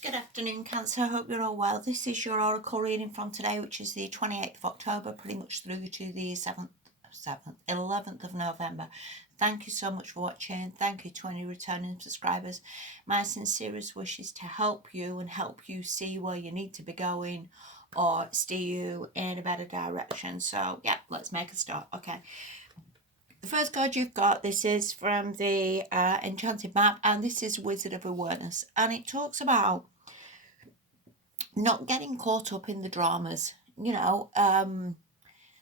Good afternoon, Cancer. I hope you're all well. This is your oracle reading from today, which is the 28th of October, pretty much through to the 11th of November. Thank you so much for watching. Thank you to any returning subscribers. My sincerest wish is to help you and help you see where you need to be going or steer you in a better direction. So, yeah, let's make a start. Okay. The first card you've got, this is from the Enchanted Map, and this is Wizard of Awareness, and it talks about not getting caught up in the dramas.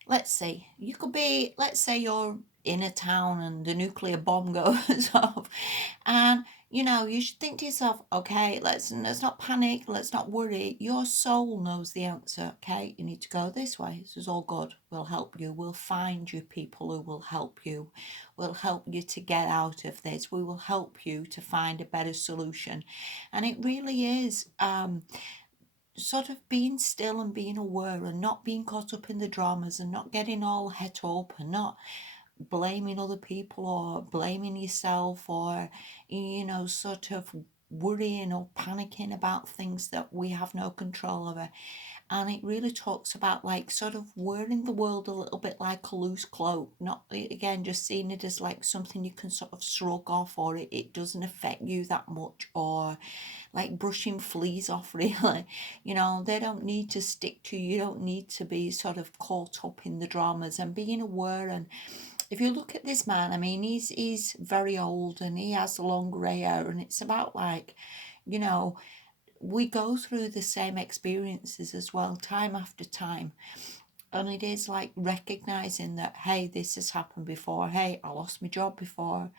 Let's see, you could be, let's say you're in a town and the nuclear bomb goes off, and you should think to yourself, okay, let's not panic, let's not worry. Your soul knows the answer. Okay, you need to go this way. This is all good. We'll help you. We'll find you people who will help you. We'll help you to get out of this. We will help you to find a better solution. And it really is sort of being still and being aware and not being caught up in the dramas and not getting all het up and not blaming other people or blaming yourself or sort of worrying or panicking about things that we have no control over. And it really talks about like sort of wearing the world a little bit like a loose cloak, not again just seeing it as like something you can sort of shrug off, or it doesn't affect you that much, or like brushing fleas off. Really, they don't need to stick to you. You don't need to be sort of caught up in the dramas, and being aware. And if you look at this man, I mean, he's very old and he has long grey hair, and it's about like, you know, we go through the same experiences as well, time after time. And it is like recognizing that, hey, this has happened before. Hey, I lost my job before.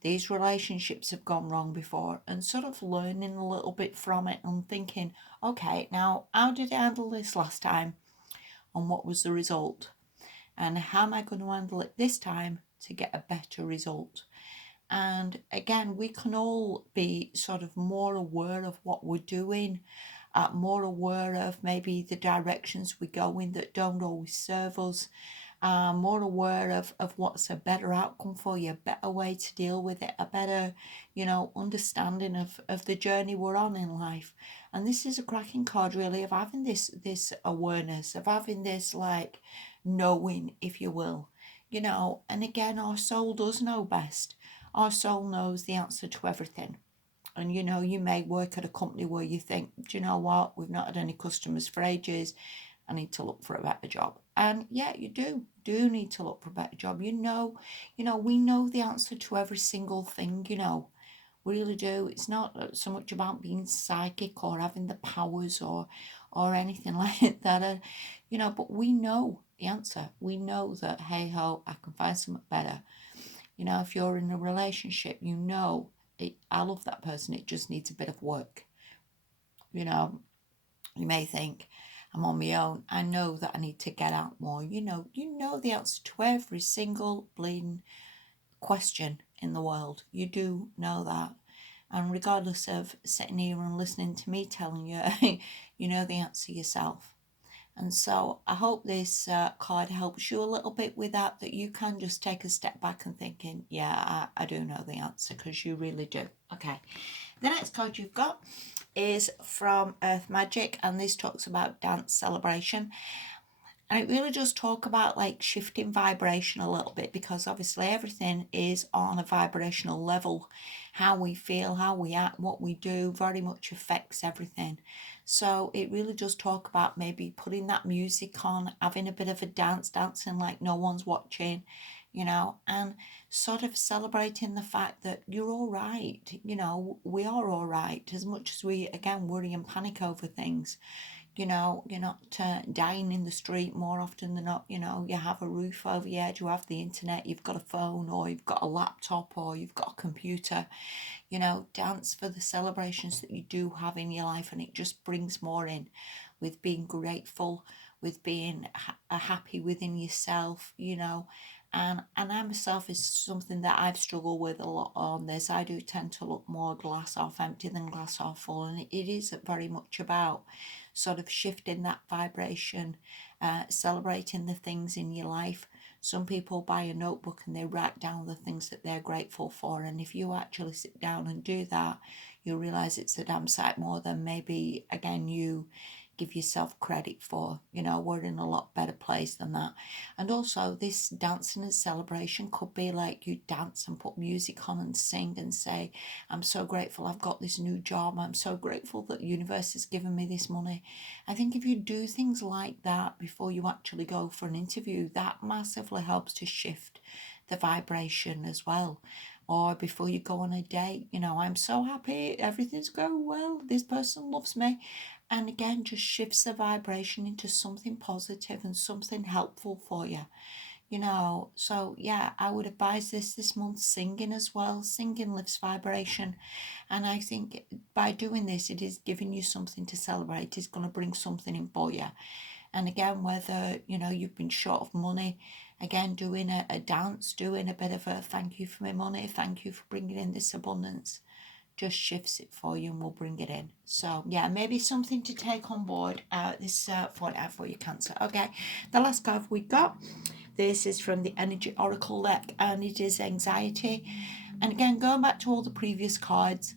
These relationships have gone wrong before. And sort of learning a little bit from it and thinking, okay, now how did I handle this last time? And what was the result? And how am I going to handle it this time to get a better result? And again, we can all be sort of more aware of what we're doing, more aware of maybe the directions we go in that don't always serve us, more aware of what's a better outcome for you, a better way to deal with it, a better, understanding of the journey we're on in life. And this is a cracking card really of having this awareness, of having this like knowing, if you will. And again, our soul does know best. Our soul knows the answer to everything. And you may work at a company where you think, do you know what, we've not had any customers for ages, I need to look for a better job. And yeah, you do need to look for a better job. We know the answer to every single thing, we really do. It's not so much about being psychic or having the powers or anything like that, but we know the answer. We know that, hey ho, I can find something better. If you're in a relationship, I love that person, it just needs a bit of work. You may think, I'm on my own, I know that I need to get out more. You know the answer to every single bleeding question in the world. You do know that. And regardless of sitting here and listening to me telling you, you know the answer yourself. And so I hope this card helps you a little bit with that you can just take a step back and thinking, yeah, I do know the answer, because you really do. Okay, the next card you've got is from Earth Magic, and this talks about dance celebration. And it really does talk about like shifting vibration a little bit, because obviously everything is on a vibrational level. How we feel, how we act, what we do very much affects everything. So it really does talk about maybe putting that music on, having a bit of a dancing like no one's watching, and sort of celebrating the fact that you're all right. We are all right, as much as we, again, worry and panic over things. You're not dying in the street more often than not. You have a roof over your head, you have the internet, you've got a phone, or you've got a laptop, or you've got a computer. Dance for the celebrations that you do have in your life, and it just brings more in, with being grateful, with being happy within yourself. And I myself is something that I've struggled with a lot on this. I do tend to look more glass half empty than glass half full, and it is very much about sort of shifting that vibration, celebrating the things in your life, Some people buy a notebook and they write down the things that they're grateful for. And if you actually sit down and do that, you'll realize it's a damn sight more than maybe, again, you give yourself credit for. You know, we're in a lot better place than that. And also, this dancing and celebration could be like you dance and put music on and sing and say, I'm so grateful I've got this new job. I'm so grateful that the universe has given me this money. I think if you do things like that before you actually go for an interview, that massively helps to shift the vibration as well. Or before you go on a date, you know, I'm so happy, everything's going well, this person loves me. And again, just shifts the vibration into something positive and something helpful for you. You know, so yeah, I would advise this month, singing as well. Singing lifts vibration. And I think by doing this, it is giving you something to celebrate. It's going to bring something in for you. And again, whether, you know, you've been short of money, again, doing a dance, doing a bit of a thank you for my money, thank you for bringing in this abundance, just shifts it for you and will bring it in. So yeah, maybe something to take on board this fortnight for your Cancer. Okay, the last card we got, this is from the Energy Oracle deck, and it is anxiety. And again, going back to all the previous cards,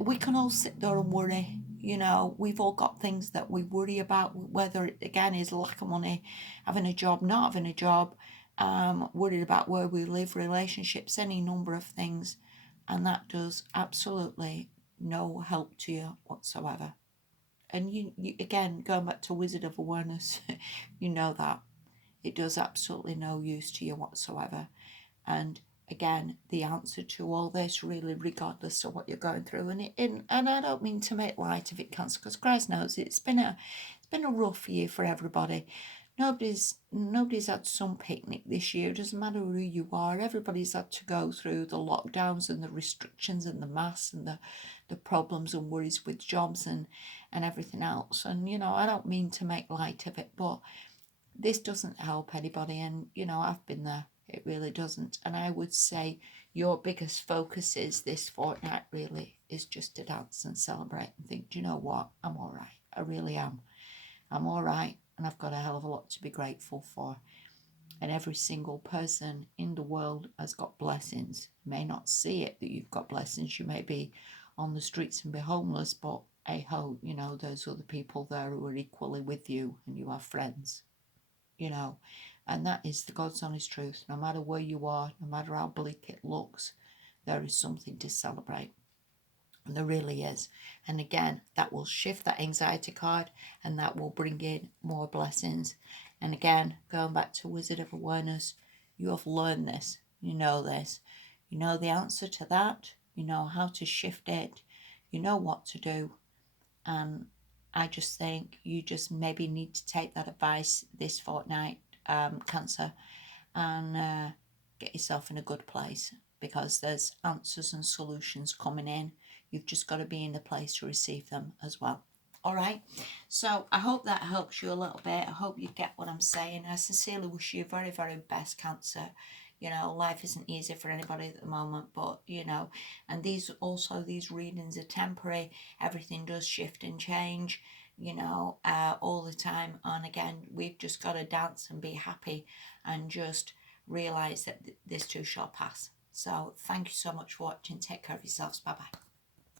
we can all sit there and worry. You know, we've all got things that we worry about, whether it again is lack of money, having a job, not having a job, worried about where we live, relationships, any number of things. And that does absolutely no help to you whatsoever. And you again, going back to Wizard of Awareness, you know that. It does absolutely no use to you whatsoever. And again, the answer to all this, really, regardless of what you're going through, and I don't mean to make light of it, Cancer, because Christ knows it's been a rough year for everybody. Nobody's had some picnic this year. It doesn't matter who you are. Everybody's had to go through the lockdowns and the restrictions and the masks and the problems and worries with jobs and everything else. And you know, I don't mean to make light of it, but this doesn't help anybody. And you know, I've been there. It really doesn't. And I would say your biggest focus is this fortnight really is just to dance and celebrate and think, do you know what? I'm all right. I really am. I'm all right. And I've got a hell of a lot to be grateful for. And every single person in the world has got blessings. You may not see it that you've got blessings. You may be on the streets and be homeless, but hey ho, you know, there's other people there who are equally with you and you have friends, you know. And that is the God's honest truth. No matter where you are, no matter how bleak it looks, there is something to celebrate. And there really is. And again, that will shift that anxiety card and that will bring in more blessings. And again, going back to Wizard of Awareness, you have learned this. You know this. You know the answer to that. You know how to shift it. You know what to do. And I just think you just maybe need to take that advice this fortnight, Cancer, and get yourself in a good place, because there's answers and solutions coming in. You've just got to be in the place to receive them as well. All right. So I hope that helps you a little bit. I hope you get what I'm saying. I sincerely wish you very, very best, Cancer. You know, life isn't easy for anybody at the moment, but you know, and these readings are temporary. Everything does shift and change, you know, all the time. And again, we've just got to dance and be happy and just realize that this too shall pass. So thank you so much for watching. Take care of yourselves. Bye bye.